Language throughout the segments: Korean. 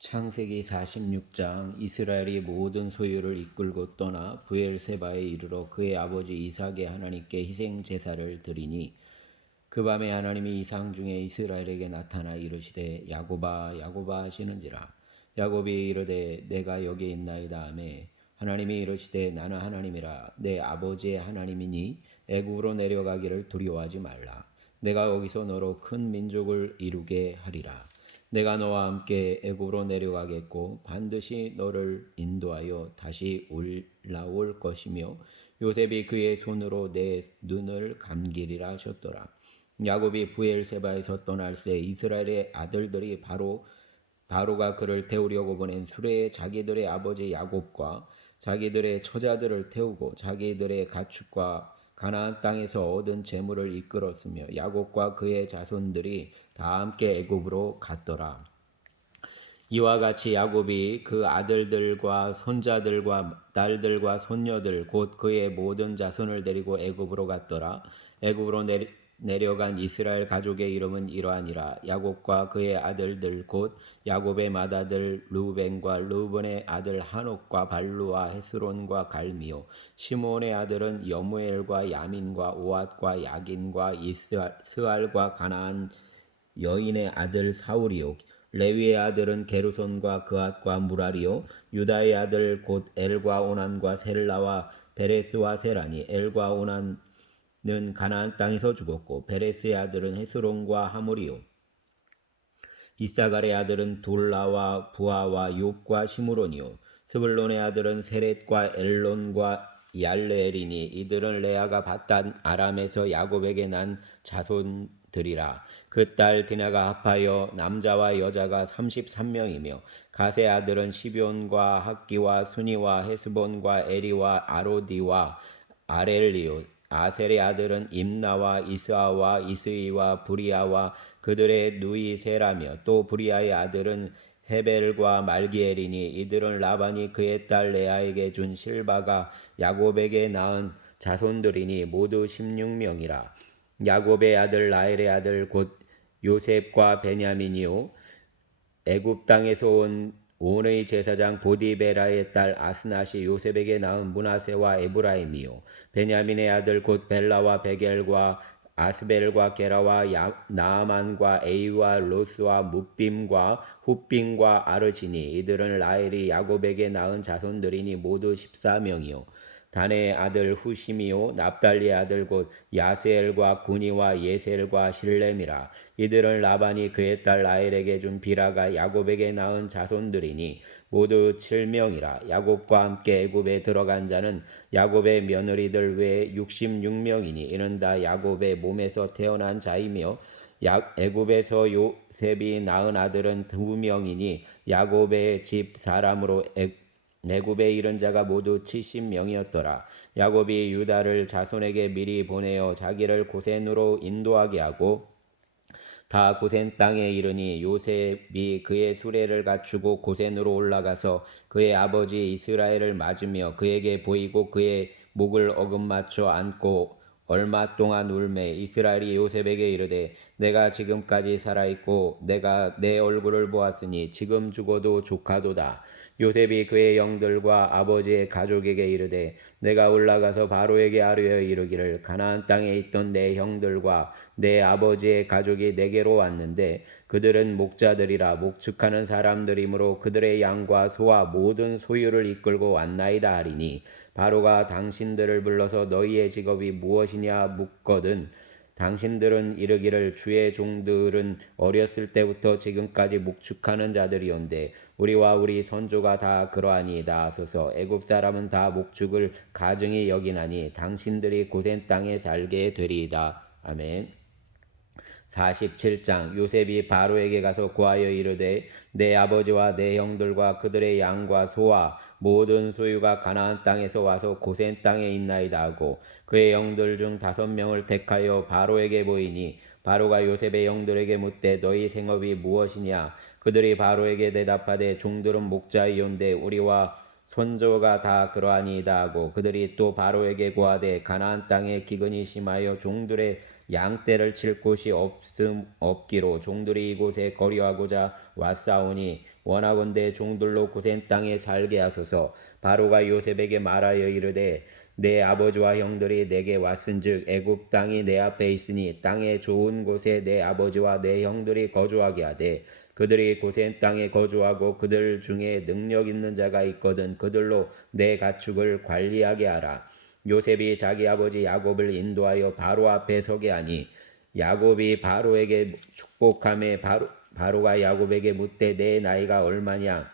창세기 46장 이스라엘이 모든 소유를 이끌고 떠나 부엘세바에 이르러 그의 아버지 이삭의 하나님께 희생 제사를 드리니 그 밤에 하나님이 이상 중에 이스라엘에게 나타나 이르시되 야곱아야곱아 하시는지라 야곱이 이르되 내가 여기 있나이다 하매 하나님이 이르시되 나는 하나님이라 내 아버지의 하나님이니 애굽으로 내려가기를 두려워하지 말라 내가 거기서 너로 큰 민족을 이루게 하리라 내가 너와 함께 애굽으로 내려가겠고 반드시 너를 인도하여 다시 올라올 것이며 요셉이 그의 손으로 내 눈을 감기리라 하셨더라. 야곱이 부엘세바에서 떠날 새 이스라엘의 아들들이 바로 바로가 그를 태우려고 보낸 수레에 자기들의 아버지 야곱과 자기들의 처자들을 태우고 자기들의 가축과 가나안 땅에서 얻은 재물을 이끌었으며 야곱과 그의 자손들이 다 함께 애굽으로 갔더라. 이와 같이 야곱이 그 아들들과 손자들과 딸들과 손녀들 곧 그의 모든 자손을 데리고 애굽으로 갔더라. 애굽으로 내려간 이스라엘 가족의 이름은 이러하니라 야곱과 그의 아들들 곧 야곱의 맏아들 루벤과 루번의 아들 한옥과 발루와 헤스론과 갈미오 시몬의 아들은 여무엘과 야민과 오앗과 야긴과 이스알과 가나안 여인의 아들 사울이오 레위의 아들은 게르손과 그앗과 무라리오 유다의 아들 곧 엘과 오난과 셀라와 베레스와 세라니 엘과 오난 는 가나안 땅에서 죽었고 베레스의 아들은 헤스론과 하모리요 이사갈의 아들은 돌라와 부아와 욥과 시므론이요 스불론의 아들은 세렛과 엘론과 얄레엘이니 이들은 레아가 바단 아람에서 야곱에게 난 자손들이라 그 딸 디나가 합하여 남자와 여자가 33명이며 가세 아들은 시비온과 학기와 순이와 헤스본과 에리와 아로디와 아렐리오 아셀의 아들은 임나와 이스아와 이스이와 브리아와 그들의 누이 세라며 또 브리아의 아들은 헤벨과 말기엘이니 이들은 라반이 그의 딸 레아에게 준 실바가 야곱에게 낳은 자손들이니 모두 16명이라 야곱의 아들 라헬의 아들 곧 요셉과 베냐민이요 애굽 땅에서 온 오온의 제사장 보디베라의 딸아스나시 요셉에게 낳은 문하세와 에브라임이요 베냐민의 아들 곧 벨라와 베겔과 아스벨과 게라와 야, 나만과 에이와 로스와 무빔과 후빔과 아르지니 이들은 라엘이 야곱에게 낳은 자손들이니 모두 14명이요 단의 아들 후시미오 납달리의 아들 곧 야세엘과 군이와 예셀과 실렘이라 이들은 라반이 그의 딸 라헬에게 준 비라가 야곱에게 낳은 자손들이니 모두 7명이라 야곱과 함께 애굽에 들어간 자는 야곱의 며느리들 외에 66명이니 이는 다 야곱의 몸에서 태어난 자이며 야, 애굽에서 요셉이 낳은 아들은 두 명이니 야곱의 집 사람으로 애, 내굽에 이른 자가 모두 70명이었더라. 야곱이 유다를 자손에게 미리 보내어 자기를 고센으로 인도하게 하고 다 고센 땅에 이르니 요셉이 그의 수레를 갖추고 고센으로 올라가서 그의 아버지 이스라엘을 맞으며 그에게 보이고 그의 목을 어긋맞춰 안고 얼마 동안 울매 이스라엘이 요셉에게 이르되 내가 지금까지 살아있고 내가 내 얼굴을 보았으니 지금 죽어도 조카도다. 요셉이 그의 영들과 아버지의 가족에게 이르되 내가 올라가서 바로에게 아뢰어 이르기를 가나안 땅에 있던 내 형들과 내 아버지의 가족이 내게로 왔는데 그들은 목자들이라 목축하는 사람들이므로 그들의 양과 소와 모든 소유를 이끌고 왔나이다 하리니 바로가 당신들을 불러서 너희의 직업이 무엇이냐 묻거든 당신들은 이르기를 주의 종들은 어렸을 때부터 지금까지 목축하는 자들이온데 우리와 우리 선조가 다 그러하니이다 하소서 애굽 사람은 다 목축을 가증히 여기나니 당신들이 고센 땅에 살게 되리이다 아멘. 47장 요셉이 바로에게 가서 구하여 이르되 내 아버지와 내 형들과 그들의 양과 소와 모든 소유가 가나안 땅에서 와서 고센 땅에 있나이다 하고 그의 형들 중 다섯 명을 택하여 바로에게 보이니 바로가 요셉의 형들에게 묻되 너희 생업이 무엇이냐 그들이 바로에게 대답하되 종들은 목자이온데 우리와 손조가 다 그러하니이다 하고 그들이 또 바로에게 구하되 가나안 땅에 기근이 심하여 종들의 양떼를 칠 곳이 없음 없기로 종들이 이곳에 거류하고자 왔사오니 원하건대 종들로 고센 땅에 살게 하소서 바로가 요셉에게 말하여 이르되 내 아버지와 형들이 내게 왔은즉 애굽 땅이 내 앞에 있으니 땅의 좋은 곳에 내 아버지와 내 형들이 거주하게 하되 그들이 고센 땅에 거주하고 그들 중에 능력 있는 자가 있거든 그들로 내 가축을 관리하게 하라 요셉이 자기 아버지 야곱을 인도하여 바로 앞에 서게 하니 야곱이 바로에게 축복함에 바로, 바로가 야곱에게 묻되 내 나이가 얼마냐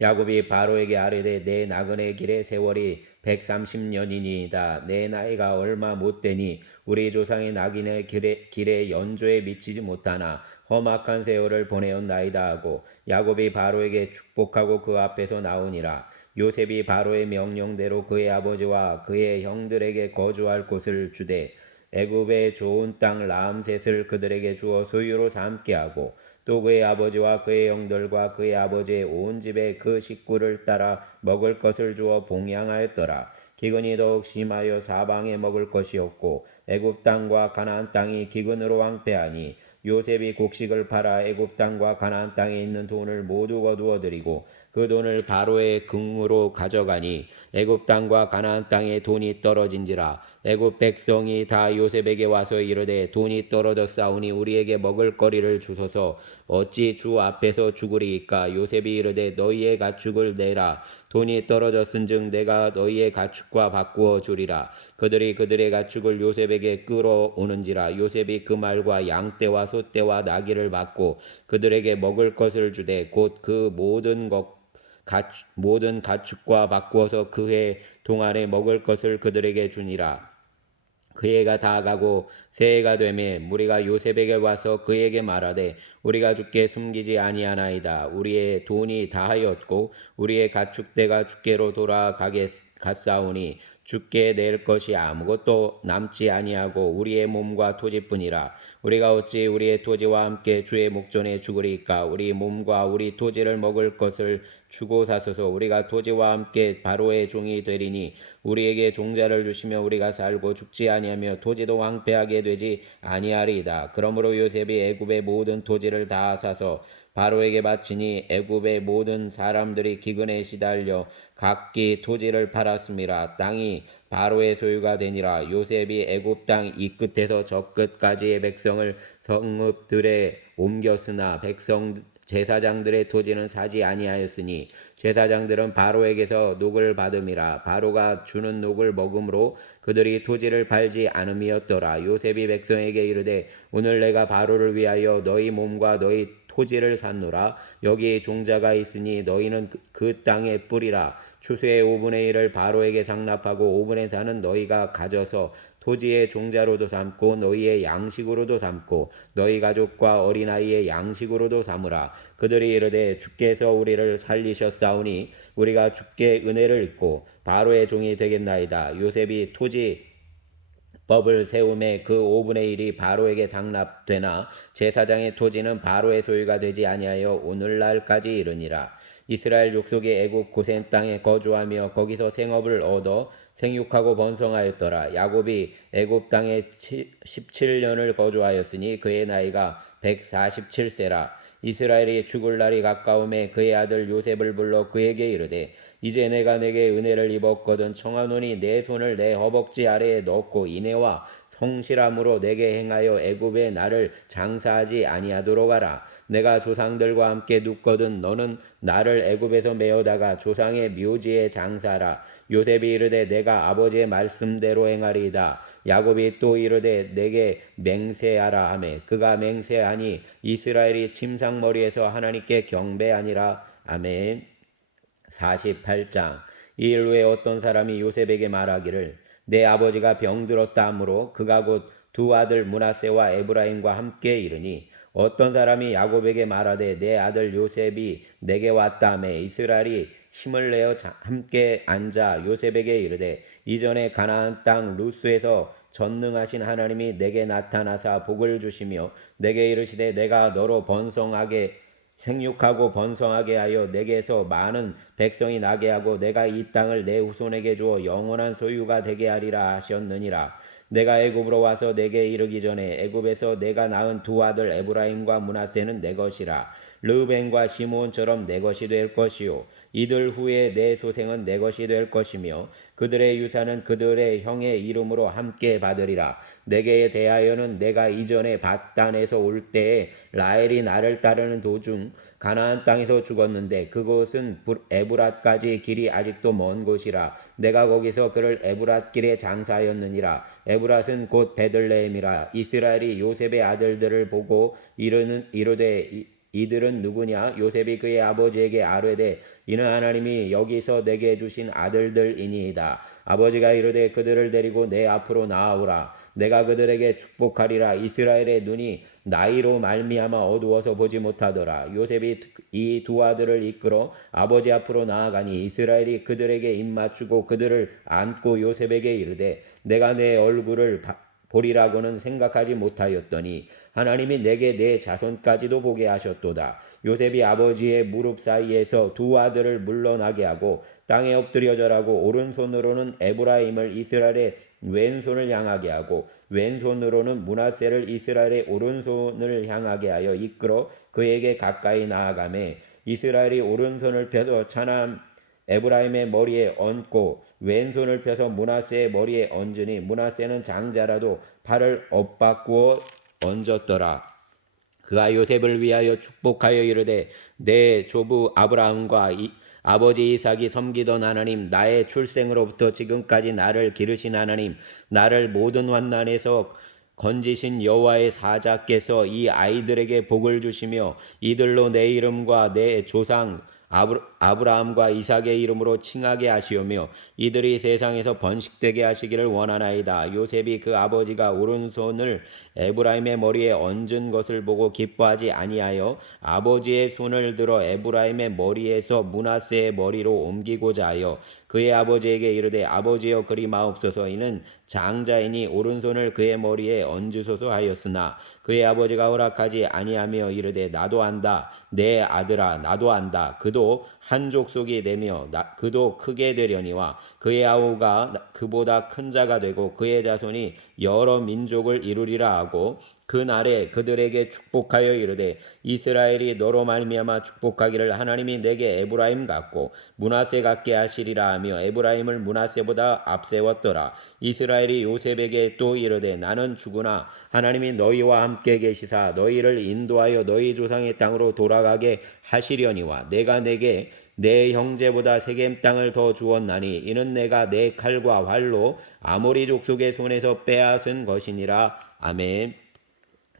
야곱이 바로에게 아뢰되 내 나그네 길의 세월이 130년이니이다. 내 나이가 얼마 못 되니 우리 조상의 나그네 길의 길에 연조에 미치지 못하나 험악한 세월을 보내온 나이다 하고 야곱이 바로에게 축복하고 그 앞에서 나오니라. 요셉이 바로의 명령대로 그의 아버지와 그의 형들에게 거주할 곳을 주되 애굽의 좋은 땅 라암셋을 그들에게 주어 소유로 삼게 하고 또 그의 아버지와 그의 형들과 그의 아버지의 온 집에 그 식구를 따라 먹을 것을 주어 봉양하였더라. 기근이 더욱 심하여 사방에 먹을 것이었고 애굽 땅과 가나안 땅이 기근으로 왕패하니 요셉이 곡식을 팔아 애굽 땅과 가나안 땅에 있는 돈을 모두 거두어 드리고 그 돈을 바로의 긍으로 가져가니 애굽 땅과 가나안 땅에 돈이 떨어진지라 애굽 백성이 다 요셉에게 와서 이르되 돈이 떨어졌사오니 우리에게 먹을 거리를 주소서 어찌 주 앞에서 죽으리이까 요셉이 이르되 너희의 가축을 내라 돈이 떨어졌은즉 내가 너희의 가축과 바꾸어 주리라 그들이 그들의 가축을 요셉에게 끌어오는지라 요셉이 그 말과 양떼와 소떼와 나귀를 받고 그들에게 먹을 것을 주되 곧 그 모든 것 가축, 모든 가축과 바꾸어서 그 해 동안에 먹을 것을 그들에게 주니라. 그 해가 다가고 새해가 되매 무리가 요셉에게 와서 그에게 말하되 우리가 주께 숨기지 아니하나이다 우리의 돈이 다하였고 우리의 가축대가 주께로 돌아가게 갔사오니 주께 낼 것이 아무것도 남지 아니하고 우리의 몸과 토지뿐이라 우리가 어찌 우리의 토지와 함께 주의 목전에 죽으리까 우리 몸과 우리 토지를 먹을 것을 주고사소서 우리가 토지와 함께 바로의 종이 되리니 우리에게 종자를 주시며 우리가 살고 죽지 아니하며 토지도 황폐하게 되지 아니하리이다. 그러므로 요셉이 애굽의 모든 토지를 다 사서 바로에게 바치니 애굽의 모든 사람들이 기근에 시달려 각기 토지를 팔았습니다. 땅이 바로의 소유가 되니라 요셉이 애굽 땅 이 끝에서 저 끝까지의 백성을 성읍들에 옮겼으나 백성 제사장들의 토지는 사지 아니하였으니 제사장들은 바로에게서 녹을 받음이라 바로가 주는 녹을 먹음으로 그들이 토지를 팔지 않음이었더라 요셉이 백성에게 이르되 오늘 내가 바로를 위하여 너희 몸과 너희 토지를 산노라 여기에 종자가 있으니 너희는 그, 그 땅에 뿌리라 추수의 5분의 1을 바로에게 상납하고 5분의 4는 너희가 가져서 토지의 종자로도 삼고 너희의 양식으로도 삼고 너희 가족과 어린아이의 양식으로도 삼으라. 그들이 이르되 주께서 우리를 살리셨사오니 우리가 주께 은혜를 입고 바로의 종이 되겠나이다. 요셉이 토지 법을 세움에 그 5분의 1이 바로에게 상납되나 제사장의 토지는 바로의 소유가 되지 아니하여 오늘날까지 이르니라. 이스라엘 족속이 애굽 고센 땅에 거주하며 거기서 생업을 얻어 생육하고 번성하였더라. 야곱이 애굽 땅에 17년을 거주하였으니 그의 나이가 147세라. 이스라엘이 죽을 날이 가까움에 그의 아들 요셉을 불러 그에게 이르되 이제 내가 내게 은혜를 입었거든 청하노니 내 손을 내 허벅지 아래에 넣고 이내와 성실함으로 내게 행하여 애굽의 나를 장사하지 아니하도록 하라. 내가 조상들과 함께 눕거든 너는 나를 애굽에서 메어다가 조상의 묘지에 장사라. 하 요셉이 이르되 내가 아버지의 말씀대로 행하리이다. 야곱이 또 이르되 내게 맹세하라 하매 그가 맹세하니 이스라엘이 침상머리에서 하나님께 경배하니라. 아멘. 48장 이일외에 어떤 사람이 요셉에게 말하기를 내 아버지가 병들었다 함으로 그가 곧 두 아들 문하세와 에브라임과 함께 이르니 어떤 사람이 야곱에게 말하되 내 아들 요셉이 내게 왔다며 이스라엘이 힘을 내어 함께 앉아 요셉에게 이르되 이전에 가나안 땅 루스에서 전능하신 하나님이 내게 나타나사 복을 주시며 내게 이르시되 내가 너로 번성하게 생육하고 번성하게 하여 내게서 많은 백성이 나게 하고 내가 이 땅을 내 후손에게 주어 영원한 소유가 되게 하리라 하셨느니라. 내가 애굽으로 와서 내게 이르기 전에 애굽에서 내가 낳은 두 아들 에브라임과 문하세는 내 것이라. 르벤과 시몬처럼 내 것이 될 것이요 이들 후에 내 소생은 내 것이 될 것이며 그들의 유산은 그들의 형의 이름으로 함께 받으리라 내게 대하여는 내가 이전에 밧단에서 올 때에 라엘이 나를 따르는 도중 가나안 땅에서 죽었는데 그곳은 에브랏까지 길이 아직도 먼 곳이라 내가 거기서 그를 에브랏 길에 장사였느니라 에브랏은 곧 베들레헴이라 이스라엘이 요셉의 아들들을 보고 이르는 이르되 이들은 누구냐? 요셉이 그의 아버지에게 아뢰되 이는 하나님이 여기서 내게 주신 아들들이니이다. 아버지가 이르되 그들을 데리고 내 앞으로 나아오라. 내가 그들에게 축복하리라. 이스라엘의 눈이 나이로 말미암아 어두워서 보지 못하더라. 요셉이 이 두 아들을 이끌어 아버지 앞으로 나아가니 이스라엘이 그들에게 입맞추고 그들을 안고 요셉에게 이르되 내가 내 얼굴을 바, 보리라고는 생각하지 못하였더니 하나님이 내게 내 자손까지도 보게 하셨도다. 요셉이 아버지의 무릎 사이에서 두 아들을 물러나게 하고 땅에 엎드려 절하고 오른손으로는 에브라임을 이스라엘의 왼손을 향하게 하고 왼손으로는 문하세를 이스라엘의 오른손을 향하게 하여 이끌어 그에게 가까이 나아가매 이스라엘이 오른손을 펴서 차남 에브라임의 머리에 얹고 왼손을 펴서 문하세의 머리에 얹으니 문하세는 장자라도 발을 엇바꾸어 얹었더라. 그가 요셉을 위하여 축복하여 이르되 내 조부 아브라함과 이, 아버지 이삭이 섬기던 하나님 나의 출생으로부터 지금까지 나를 기르신 하나님 나를 모든 환난에서 건지신 여호와의 사자께서 이 아이들에게 복을 주시며 이들로 내 이름과 내 조상 아브라, 함과 이삭의 이름으로 칭하게 하시오며 이들이 세상에서 번식되게 하시기를 원하나이다. 요셉이 그 아버지가 오른손을 에브라임의 머리에 얹은 것을 보고 기뻐하지 아니하여 아버지의 손을 들어 에브라임의 머리에서 문하세의 머리로 옮기고자 하여 그의 아버지에게 이르되 아버지여 그리 마옵소서 이는 장자인이 오른손을 그의 머리에 얹으소서 하였으나 그의 아버지가 허락하지 아니하며 이르되 나도 안다 내 아들아 나도 안다 그 그도 한 족속이 되며 나, 그도 크게 되려니와 그의 아우가 그보다 큰 자가 되고 그의 자손이 여러 민족을 이루리라 하고 그날에 그들에게 축복하여 이르되 이스라엘이 너로 말미암아 축복하기를 하나님이 내게 에브라임 같고 문하세 같게 하시리라 하며 에브라임을 문하세보다 앞세웠더라 이스라엘이 요셉에게 또 이르되 나는 죽으나 하나님이 너희와 함께 계시사 너희를 인도하여 너희 조상의 땅으로 돌아가게 하시려니와 내가 내게 내 형제보다 세겜 땅을 더 주었나니 이는 내가 내 칼과 활로 아모리 족속의 손에서 빼앗은 것이니라 아멘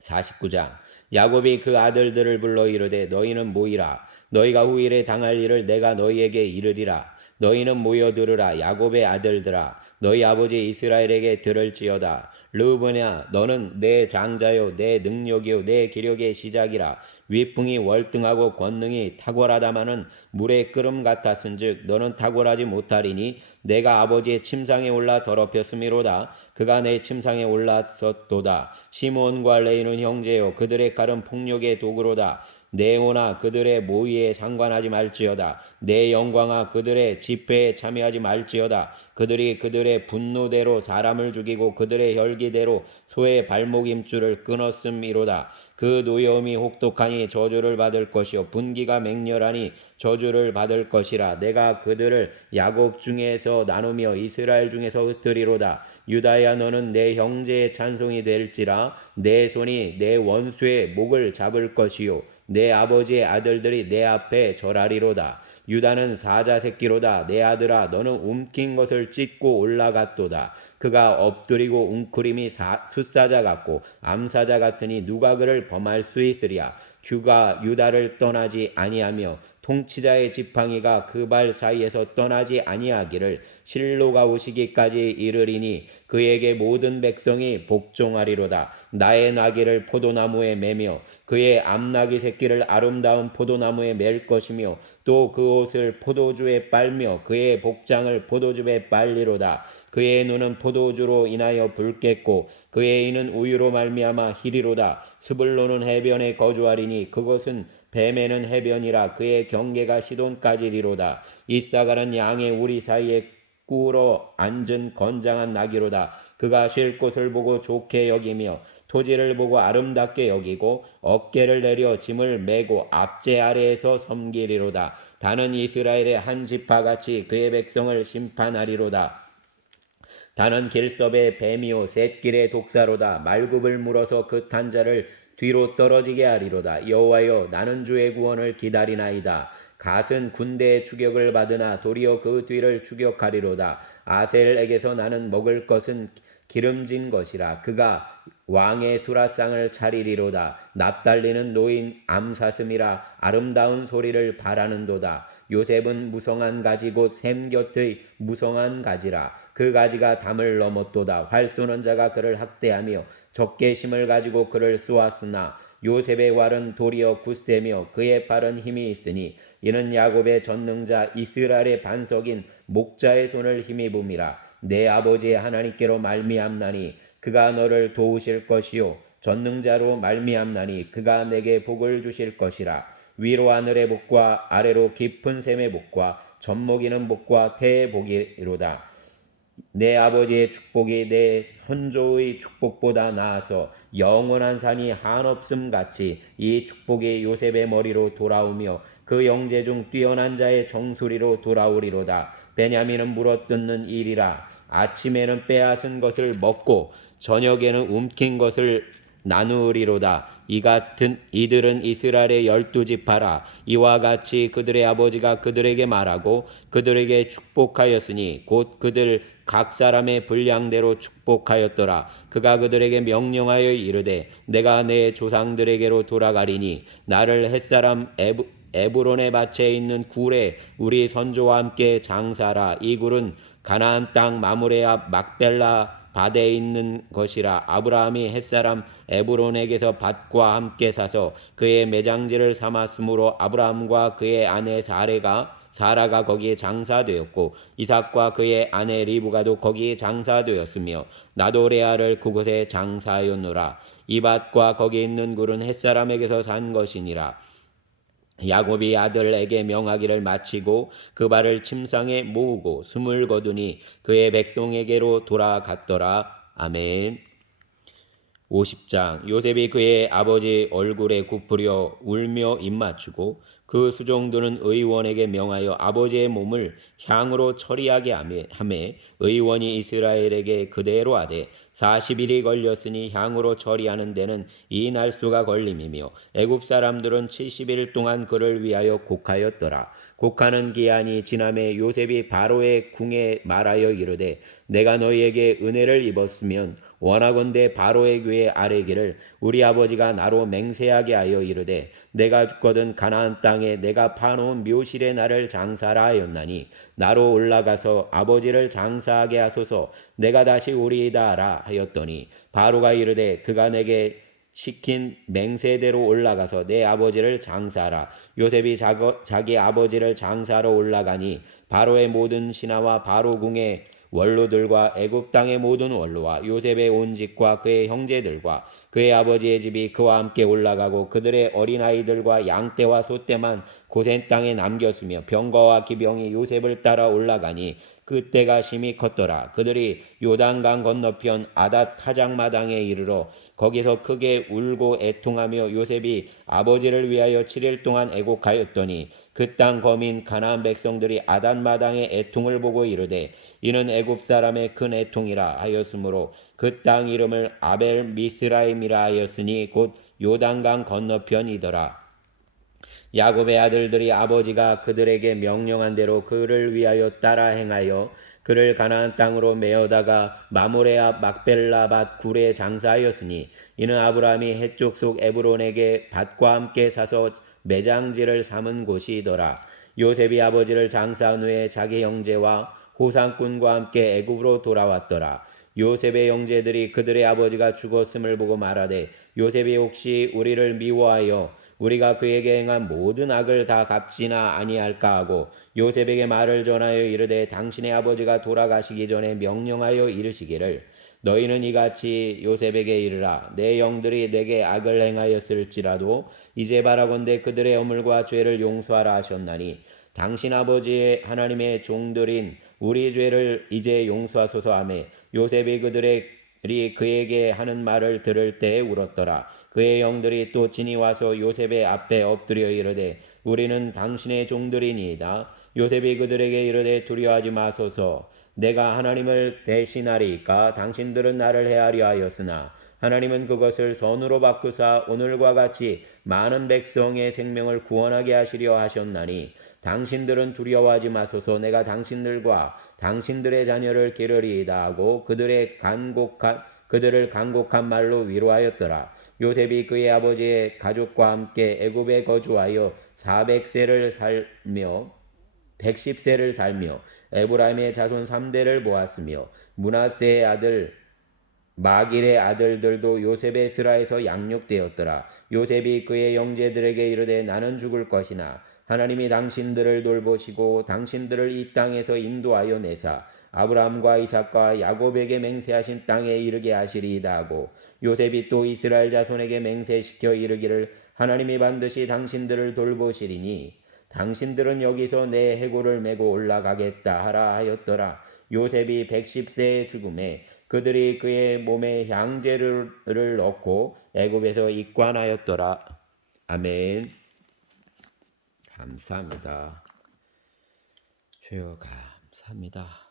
49장 야곱이 그 아들들을 불러 이르되 너희는 모이라 너희가 후일에 당할 일을 내가 너희에게 이르리라 너희는 모여 들으라 야곱의 아들들아 너희 아버지 이스라엘에게 들을지어다 르브냐 너는 내 장자요 내 능력이요 내 기력의 시작이라 위풍이 월등하고 권능이 탁월하다마는 물의 끓음 같았은즉 너는 탁월하지 못하리니 내가 아버지의 침상에 올라 더럽혔음이로다 그가 내 침상에 올랐었도다 시몬과 레이는 형제요 그들의 칼은 폭력의 도구로다 내 모나 그들의 모의에 상관하지 말지어다. 내 영광아 그들의 집회에 참여하지 말지어다. 그들이 그들의 분노대로 사람을 죽이고 그들의 혈기대로 소의 발목 임줄을 끊었음이로다. 그 노여움이 혹독하니 저주를 받을 것이요 분기가 맹렬하니 저주를 받을 것이라 내가 그들을 야곱 중에서 나누며 이스라엘 중에서 흩으리로다 유다야 너는 내 형제의 찬송이 될지라 내 손이 내 원수의 목을 잡을 것이요 내 아버지의 아들들이 내 앞에 절하리로다. 유다는 사자 새끼로다. 내 아들아, 너는 움킨 것을 찢고 올라갔도다. 그가 엎드리고 웅크림이 사, 숫사자 같고 암사자 같으니 누가 그를 범할 수 있으랴. 규가 유다를 떠나지 아니하며 통치자의 지팡이가 그 발 사이에서 떠나지 아니하기를 실로가 오시기까지 이르리니 그에게 모든 백성이 복종하리로다. 나의 나귀를 포도나무에 매며 그의 암나귀 새끼를 아름다운 포도나무에 맬 것이며 또 그 옷을 포도주에 빨며 그의 복장을 포도주에 빨리로다. 그의 눈은 포도주로 인하여 붉겠고 그의 이는 우유로 말미암아 희리로다. 스불로는 해변에 거주하리니 그것은 뱀에는 해변이라 그의 경계가 시돈까지리로다. 이사가는 양의 우리 사이에 꾸러 앉은 건장한 나기로다 그가 쉴 곳을 보고 좋게 여기며 토지를 보고 아름답게 여기고 어깨를 내려 짐을 메고 앞제 아래에서 섬기리로다. 다는 이스라엘의 한 지파같이 그의 백성을 심판하리로다. 단은 길섭의 뱀이요 샛길의 독사로다 말굽을 물어서 그 탄자를 뒤로 떨어지게 하리로다 여호와여 나는 주의 구원을 기다리나이다 갓은 군대의 추격을 받으나 도리어 그 뒤를 추격하리로다 아셀에게서 나는 먹을 것은 기름진 것이라 그가 왕의 수라상을 차리리로다 납달리는 노인 암사슴이라 아름다운 소리를 바라는도다 요셉은 무성한 가지 곧샘 곁의 무성한 가지라 그 가지가 담을 넘었도다 활 쏘는 자가 그를 학대하며 적개심을 가지고 그를 쏘았으나 요셉의 활은 도리어 굳세며 그의 팔은 힘이 있으니 이는 야곱의 전능자 이스라엘의 반석인 목자의 손을 힘입음이라 내 아버지의 하나님께로 말미암나니 그가 너를 도우실 것이요 전능자로 말미암나니 그가 내게 복을 주실 것이라 위로 하늘의 복과 아래로 깊은 샘의 복과 젖먹이는 복과 대의 복이로다. 내 아버지의 축복이 내 선조의 축복보다 나아서 영원한 산이 한없음 같이 이 축복이 요셉의 머리로 돌아오며 그 영재 중 뛰어난 자의 정수리로 돌아오리로다. 베냐민은 물어뜯는 일이라 아침에는 빼앗은 것을 먹고 저녁에는 움킨 것을 나누리로다. 이 같은 이들은 이스라엘의 열두 지파라. 이와 같이 그들의 아버지가 그들에게 말하고 그들에게 축복하였으니 곧 그들 각 사람의 분량대로 축복하였더라. 그가 그들에게 명령하여 이르되 내가 내 조상들에게로 돌아가리니 나를 햇사람 에브, 에브론의 밭에 있는 굴에 우리 선조와 함께 장사라. 이 굴은 가나안 땅 마무레아 막벨라 바대에 있는 것이라 아브라함이 햇사람 에브론에게서 밭과 함께 사서 그의 매장지를 삼았으므로 아브라함과 그의 아내 사레가 사라가 거기에 장사되었고 이삭과 그의 아내 리브가도 거기에 장사되었으며 나도 레아를 그곳에 장사하였노라 이밭과 거기 에 있는 굴은 햇사람에게서 산 것이니라 야곱이 아들에게 명하기를 마치고 그 발을 침상에 모으고 숨을 거두니 그의 백성에게로 돌아갔더라. 아멘. 50장 요셉이 그의 아버지 얼굴에 굽으려 울며 입맞추고 그 수종들은 의원에게 명하여 아버지의 몸을 향으로 처리하게 함에 의원이 이스라엘에게 그대로 하되 40일이 걸렸으니 향으로 처리하는 데는 이 날수가 걸림이며 애굽 사람들은 70일 동안 그를 위하여 곡하였더라. 곡하는 기한이 지남에 요셉이 바로의 궁에 말하여 이르되 내가 너희에게 은혜를 입었으면 원하건대 바로의 귀에 아래기를 우리 아버지가 나로 맹세하게 하여 이르되 내가 죽거든 가나안 땅 땅에 내가 파놓은 묘실의 나를 장사라 하였나니 나로 올라가서 아버지를 장사하게 하소서 내가 다시 오리이다라 하였더니 바로가 이르되 그가 내게 시킨 맹세대로 올라가서 내 아버지를 장사하라. 요셉이 자기 아버지를 장사로 올라가니 바로의 모든 신하와 바로궁에 원로들과 애굽 땅의 모든 원로와 요셉의 온 집과 그의 형제들과 그의 아버지의 집이 그와 함께 올라가고 그들의 어린아이들과 양떼와 소떼만 고센 땅에 남겼으며 병거와 기병이 요셉을 따라 올라가니 그때가 심히 컸더라. 그들이 요단강 건너편 아닷 타장마당에 이르러 거기서 크게 울고 애통하며 요셉이 아버지를 위하여 7일 동안 애곡하였더니 그 땅 거민 가나안 백성들이 아단 마당의 애통을 보고 이르되 이는 애굽 사람의 큰 애통이라 하였으므로 그 땅 이름을 아벨 미스라임이라 하였으니 곧 요단강 건너편이더라. 야곱의 아들들이 아버지가 그들에게 명령한 대로 그를 위하여 따라 행하여 그를 가나안 땅으로 메어다가 마모레 앞 막벨라밭 굴에 장사하였으니 이는 아브라함이 해쪽 속 에브론에게 밭과 함께 사서 매장지를 삼은 곳이더라. 요셉이 아버지를 장사한 후에 자기 형제와 호상꾼과 함께 애굽으로 돌아왔더라. 요셉의 형제들이 그들의 아버지가 죽었음을 보고 말하되 요셉이 혹시 우리를 미워하여 우리가 그에게 행한 모든 악을 다 갚지나 아니할까 하고 요셉에게 말을 전하여 이르되 당신의 아버지가 돌아가시기 전에 명령하여 이르시기를 너희는 이같이 요셉에게 이르라 내 영들이 내게 악을 행하였을지라도 이제 바라건대 그들의 어물과 죄를 용서하라 하셨나니 당신 아버지의 하나님의 종들인 우리 죄를 이제 용서하소서 하매 요셉이 그들이 그에게 하는 말을 들을 때에 울었더라. 그의 영들이 또 진이 와서 요셉의 앞에 엎드려 이르되 우리는 당신의 종들이니이다. 요셉이 그들에게 이르되 두려워하지 마소서. 내가 하나님을 대신하리까 당신들은 나를 해하려 하였으나 하나님은 그것을 선으로 바꾸사 오늘과 같이 많은 백성의 생명을 구원하게 하시려 하셨나니 당신들은 두려워하지 마소서 내가 당신들과 당신들의 자녀를 기르리이다 하고 그들의 간곡한 그들을 간곡한 말로 위로하였더라. 요셉이 그의 아버지의 가족과 함께 애굽에 거주하여 400세를 살며 110세를 살며 에브라임의 자손 3대를 보았으며 문하세의 아들 마길의 아들들도 요셉의 슬라에서 양육되었더라. 요셉이 그의 형제들에게 이르되 나는 죽을 것이나 하나님이 당신들을 돌보시고 당신들을 이 땅에서 인도하여 내사 아브라함과 이삭과 야곱에게 맹세하신 땅에 이르게 하시리이다 하고 요셉이 또 이스라엘 자손에게 맹세시켜 이르기를 하나님이 반드시 당신들을 돌보시리니 당신들은 여기서 내 해골을 메고 올라가겠다 하라 하였더라. 요셉이 110세의 죽음에 그들이 그의 몸에 향제를 넣고 애굽에서 입관하였더라. 아멘. 감사합니다. 주여 감사합니다.